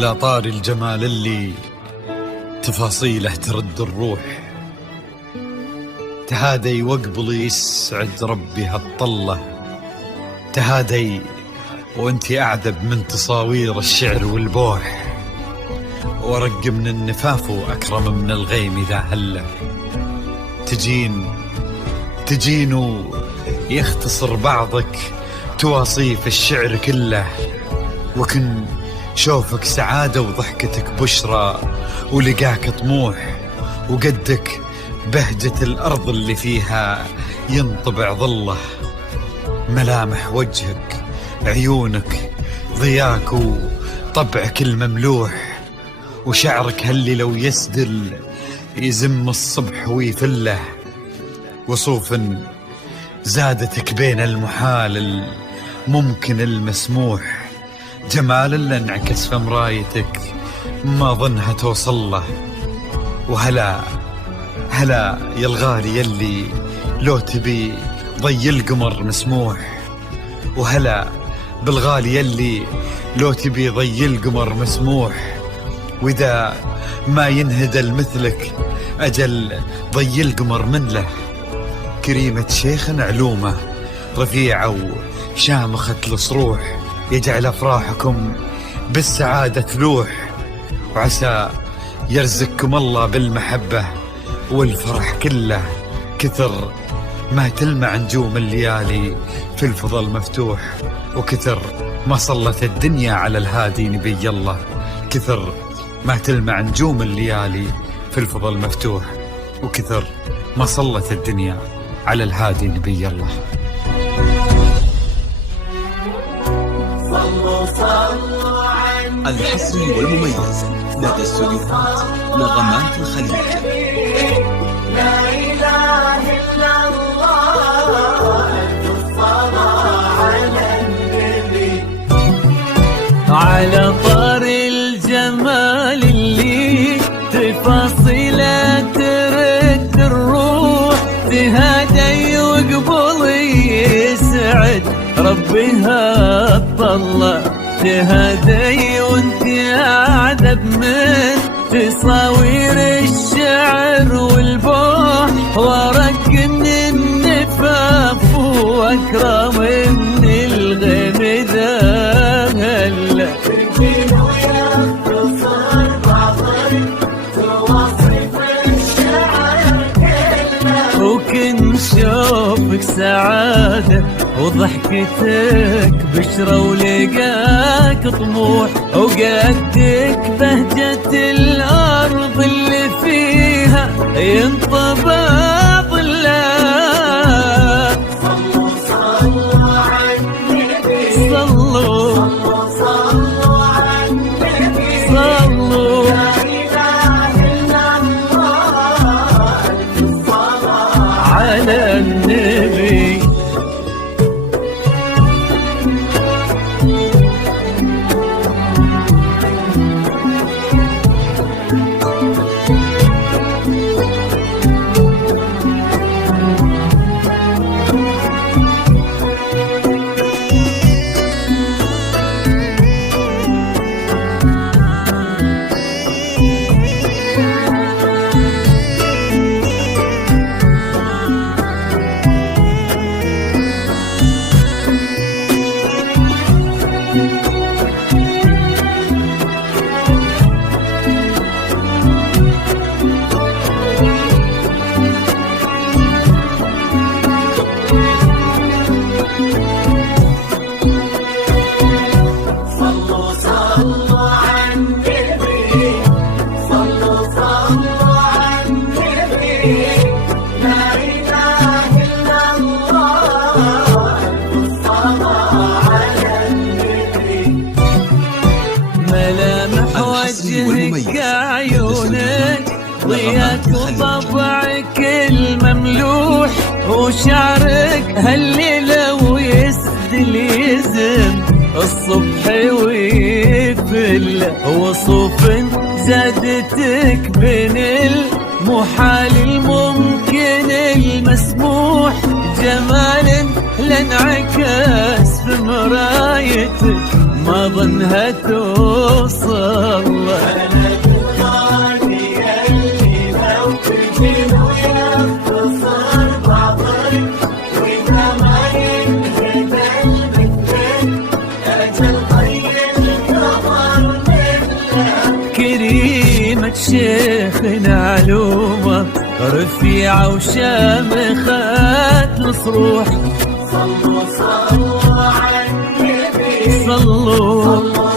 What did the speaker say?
على طار الجمال اللي تفاصيله ترد الروح، تهادي وقبل يسعد ربي هالطلة، تهادي وانتي أعذب من تصاوير الشعر والبوح، ورق من النفاف وأكرم من الغيم إذا هله، تجين ويختصر بعضك تواصيف الشعر كله، وكن شوفك سعادة وضحكتك بشرى ولقاك طموح، وقدك بهجة الأرض اللي فيها ينطبع ظله، ملامح وجهك عيونك ضياك وطبعك المملوح، وشعرك هاللي لو يسدل يزم الصبح ويفله، وصوف زادتك بين المحال الممكن المسموح، جمال اللي انعكس في مرايتك ما ظنها توصل له، وهلا يا الغالي يلي لو تبي ضي القمر مسموح، وهلا بالغالي يلي لو تبي ضي القمر مسموح، وإذا ما ينهدل مثلك أجل ضي القمر من له، كريمة شيخ علومه رفيعة وشامخة الصروح، يجعل أفراحكم بالسعادة تلوح، وعسى يرزقكم الله بالمحبة والفرح كله، كثر ما تلمع نجوم الليالي في الفضل مفتوح، وكثر ما صلت الدنيا على الهادي نبي الله، كثر ما تلمع نجوم الليالي في الفضل مفتوح، وكثر ما صلت الدنيا على الهادي نبي الله. الحصري والمميز لدى استوديوهات نغمات الخليج. لا إله إلا الله، الصلاة على النبي. على طار الجمال اللي تفاصيله ترد الروح، تهادي وقبل يسعد ربها الطلة، تهادي وانت أعذب من تصاوير الشعر والبوح، ورق من النفاف وأكرم من الغيم ذا هلا، وكن شوفك سعادة وضحكتك بشرى ولقاك طموح، وقدك بهجة الأرض اللي فيها ينطبع ظله. صلوا على النبي، صلوا على النبي، صلوا. لا إله إلا الله، الصلاة على النبي. ملامح وجهك عيونك ضياك وطبعك المملوح، وشعرك هاللي لو يسدل يزم الصبح ويفل، وصوف زادتك بين المحال الممكن المسموح، جمال لانعكس في مرايتك ما ظنها توصل. بلد الغالي اللي لو تجي ويختصر بعضك وإذا ما ينهدى المثل أجل طي القمر منه. كريمة شيخنا علومة رفيعة وشامخة الصروح. صلوا صلوا على النبي صلوا صلوا